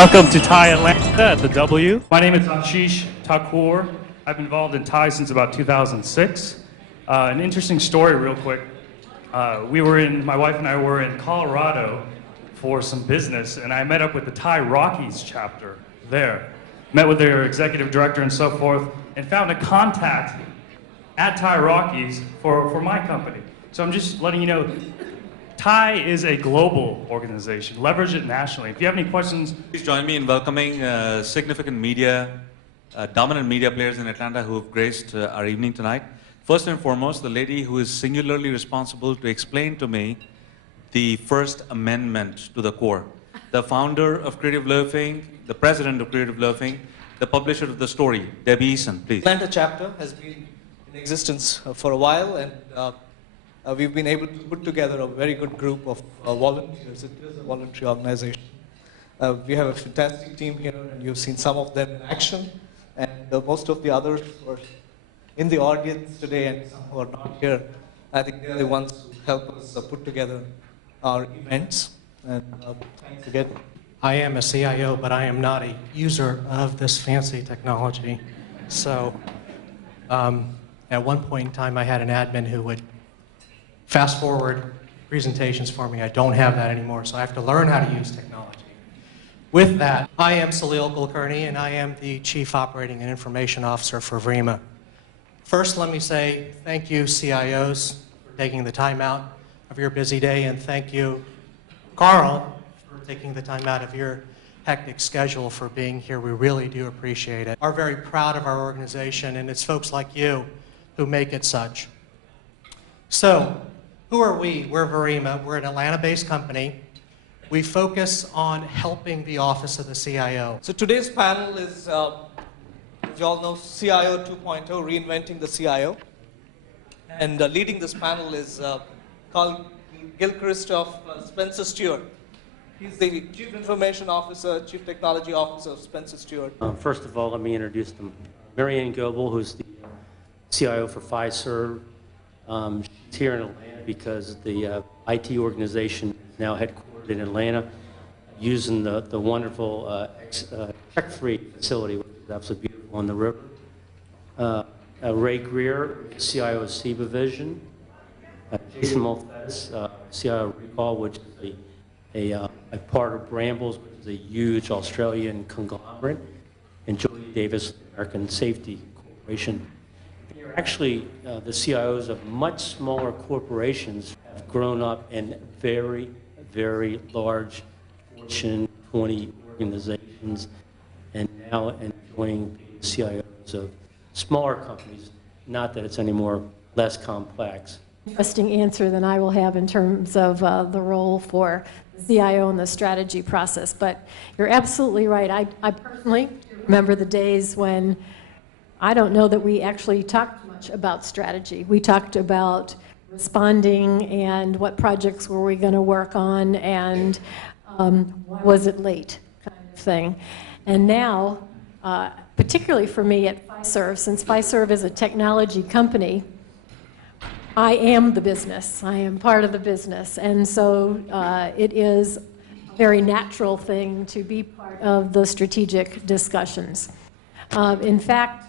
Welcome to TiE-Atlanta at the W. My name is Ashish Thakur. I've been involved in TiE since about 2006. An interesting story real quick. My wife and I were in Colorado for some business, and I met up with the TiE Rockies chapter there. Met with their executive director and so forth, and found a contact at TiE Rockies for my company. So I'm just letting you know, TiE is a global organization. Leverage it nationally. If you have any questions... Please join me in welcoming significant media, dominant media players in Atlanta who have graced our evening tonight. First and foremost, the lady who is singularly responsible to explain to me the First Amendment to the core. The founder of Creative Loafing, the president of Creative Loafing, the publisher of the story, Debbie Eason, please. Atlanta chapter has been in existence for a while, and we've been able to put together a very good group of volunteers. It is a voluntary organization. We have a fantastic team here, and you've seen some of them in action, and most of the others who are in the audience today and some who are not here, I think they're the ones who help us put together our events. And thanks again. I am a CIO, but I am not a user of this fancy technology. So at one point in time, I had an admin who would fast forward presentations for me. I don't have that anymore, so I have to learn how to use technology. With that, I am Salil Kulkarni, and I am the Chief Operating and Information Officer for VREMA. First, let me say thank you, CIOs, for taking the time out of your busy day, and thank you, Carl, for taking the time out of your hectic schedule for being here. We really do appreciate it. We're very proud of our organization, and it's folks like you who make it such. So, who are we? We're VREMA. We're an Atlanta-based company. We focus on helping the office of the CIO. So today's panel is, as you all know, CIO 2.0, Reinventing the CIO. And leading this panel is Carl Gilchrist of Spencer Stuart. He's the Chief Information Officer, Chief Technology Officer of Spencer Stuart. First of all, let me introduce them. Marianne Goebel, who's the CIO for Fiserv. She's here in Atlanta because the IT organization is now headquartered in Atlanta, using the wonderful check-free facility, which is absolutely beautiful on the river. Ray Greer, CIO of SEBA Vision. Jason Malfez, CIO of Recall, which is a part of Brambles, which is a huge Australian conglomerate. And Julie Davis, American Safety Corporation. Actually, the CIOs of much smaller corporations have grown up in very, very large Fortune 20 organizations, and now enjoying being CIOs of smaller companies. Not that it's any more less complex. Interesting answer than I will have in terms of the role for the CIO in the strategy process, but you're absolutely right. I personally remember the days when I don't know that we actually talked much about strategy. We talked about responding and what projects were we going to work on and why was it late kind of thing. And now, particularly for me at Fiserv, since Fiserv is a technology company, I am the business. I am part of the business. And so it is a very natural thing to be part of the strategic discussions. In fact,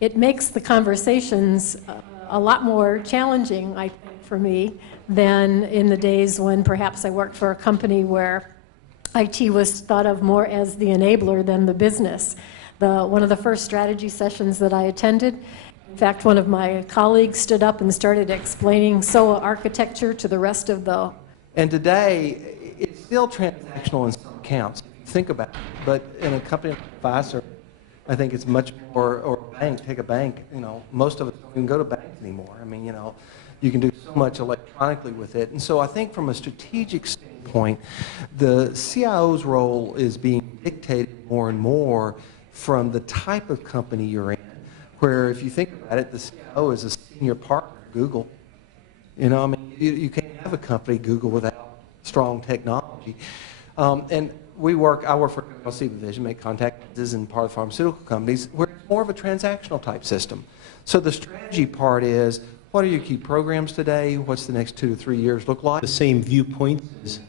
it makes the conversations a lot more challenging, I think, for me than in the days when perhaps I worked for a company where IT was thought of more as the enabler than the business. One of the first strategy sessions that I attended, in fact, one of my colleagues stood up and started explaining SOA architecture to the rest of the... And today, it's still transactional in some accounts, think about it. But in a company like Fiserv, I think it's much more, or a bank, take a bank, most of us don't even go to banks anymore. I mean, you can do so much electronically with it. And so I think from a strategic standpoint, the CIO's role is being dictated more and more from the type of company you're in, where if you think about it, the CIO is a senior partner at Google. You can't have a company, Google, without strong technology. I work for SEBA Vision, make contact lenses in part of pharmaceutical companies, where it's more of a transactional type system. So the strategy part is, what are your key programs today? What's the next 2 to 3 years look like? The same viewpoint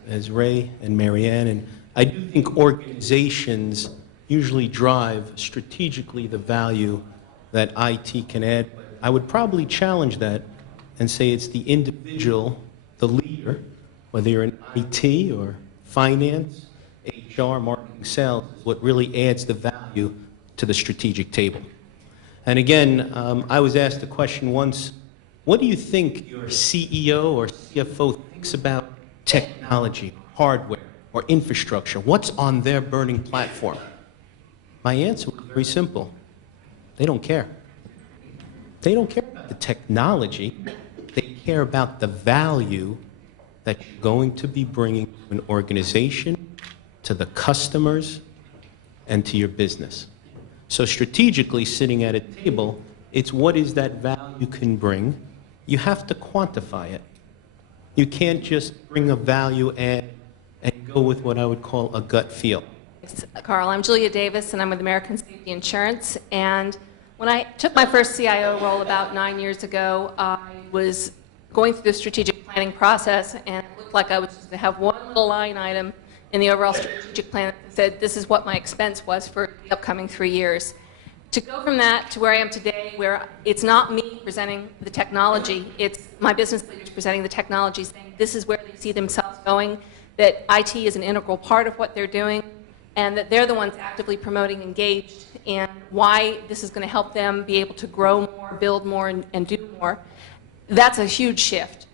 as Ray and Marianne, and I do think organizations usually drive strategically the value that IT can add. I would probably challenge that and say it's the individual, the leader, whether you're in IT or finance, HR, marketing, sales, what really adds the value to the strategic table. And again, I was asked a question once, what do you think your CEO or CFO thinks about technology, hardware, or infrastructure? What's on their burning platform? My answer was very simple. They don't care. They don't care about the technology. They care about the value that you're going to be bringing to an organization, to the customers, and to your business. So strategically, sitting at a table, it's what is that value you can bring. You have to quantify it. You can't just bring a value add and go with what I would call a gut feel. Carl, I'm Julia Davis, and I'm with American Safety Insurance. And when I took my first CIO role about 9 years ago, I was going through the strategic planning process, and it looked like I was going to have one little line item in the overall strategic plan that said this is what my expense was for the upcoming 3 years. To go from that to where I am today, where it's not me presenting the technology, it's my business leaders presenting the technology, saying this is where they see themselves going, that IT is an integral part of what they're doing, and that they're the ones actively promoting engaged, and why this is going to help them be able to grow more, build more, and do more. That's a huge shift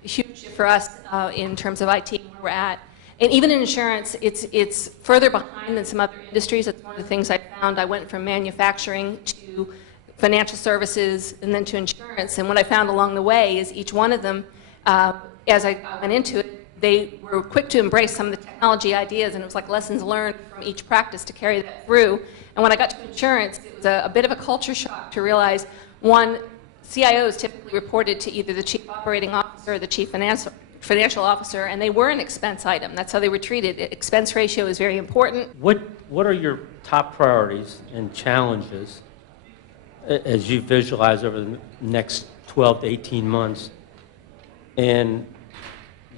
for us in terms of IT and where we're at. And even in insurance, it's further behind than some other industries. That's one of the things I found. I went from manufacturing to financial services and then to insurance. And what I found along the way is each one of them, as I went into it, they were quick to embrace some of the technology ideas, and it was like lessons learned from each practice to carry that through. And when I got to insurance, it was a bit of a culture shock to realize, one, CIOs typically reported to either the chief operating officer or the chief financial officer, and they were an expense item. That's how they were treated. Expense ratio is very important. What are your top priorities and challenges as you visualize over the next 12 to 18 months? And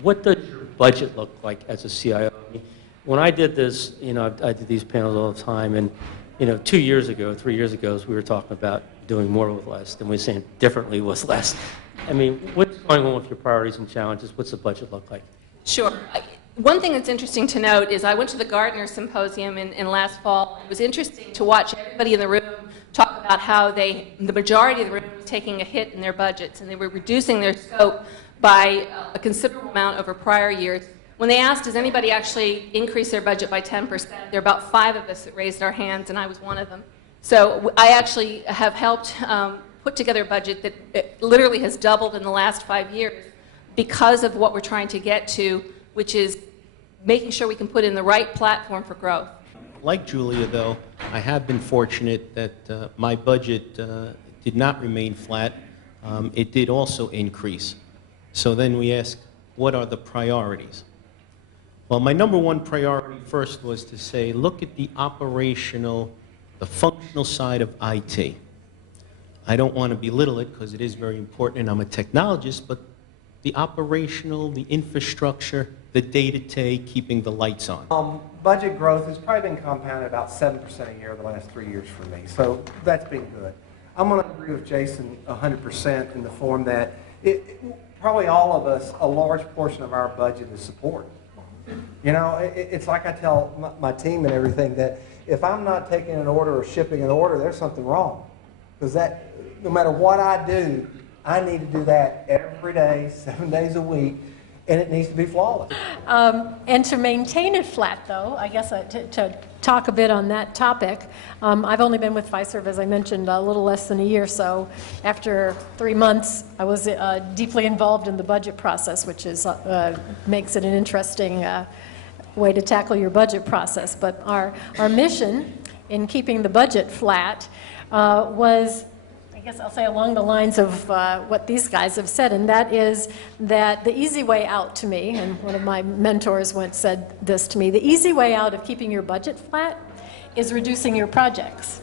what does your budget look like as a CIO? When I did this, I did these panels all the time, and 2 years ago, 3 years ago, we were talking about doing more with less, and we're saying differently with less. I mean, what's going on with your priorities and challenges? What's the budget look like? Sure. One thing that's interesting to note is I went to the Gartner Symposium in last fall. It was interesting to watch everybody in the room talk about how the majority of the room was taking a hit in their budgets, and they were reducing their scope by a considerable amount over prior years. When they asked, does anybody actually increase their budget by 10%, there were about 5 of us that raised our hands, and I was one of them. So I actually have helped put together a budget that literally has doubled in the last 5 years because of what we're trying to get to, which is making sure we can put in the right platform for growth. Like Julia, though, I have been fortunate that my budget did not remain flat. It did also increase. So then we ask, what are the priorities? Well, my number one priority first was to say, look at the operational, the functional side of IT. I don't want to belittle it because it is very important and I'm a technologist, but the operational, the infrastructure, the day-to-day, keeping the lights on. Budget growth has probably been compounded about 7% a year the last 3 years for me, so that's been good. I'm going to agree with Jason 100% in the form that probably all of us, a large portion of our budget is support. It's like I tell my team and everything that if I'm not taking an order or shipping an order, there's something wrong. Because no matter what I do, I need to do that every day, 7 days a week, and it needs to be flawless. And to maintain it flat, though, I guess to talk a bit on that topic, I've only been with Fiserv, as I mentioned, a little less than a year. So after 3 months, I was deeply involved in the budget process, which makes it an interesting way to tackle your budget process. But our mission in keeping the budget flat was, I guess I'll say, along the lines of what these guys have said, and that is that the easy way out to me, and one of my mentors once said this to me, the easy way out of keeping your budget flat is reducing your projects.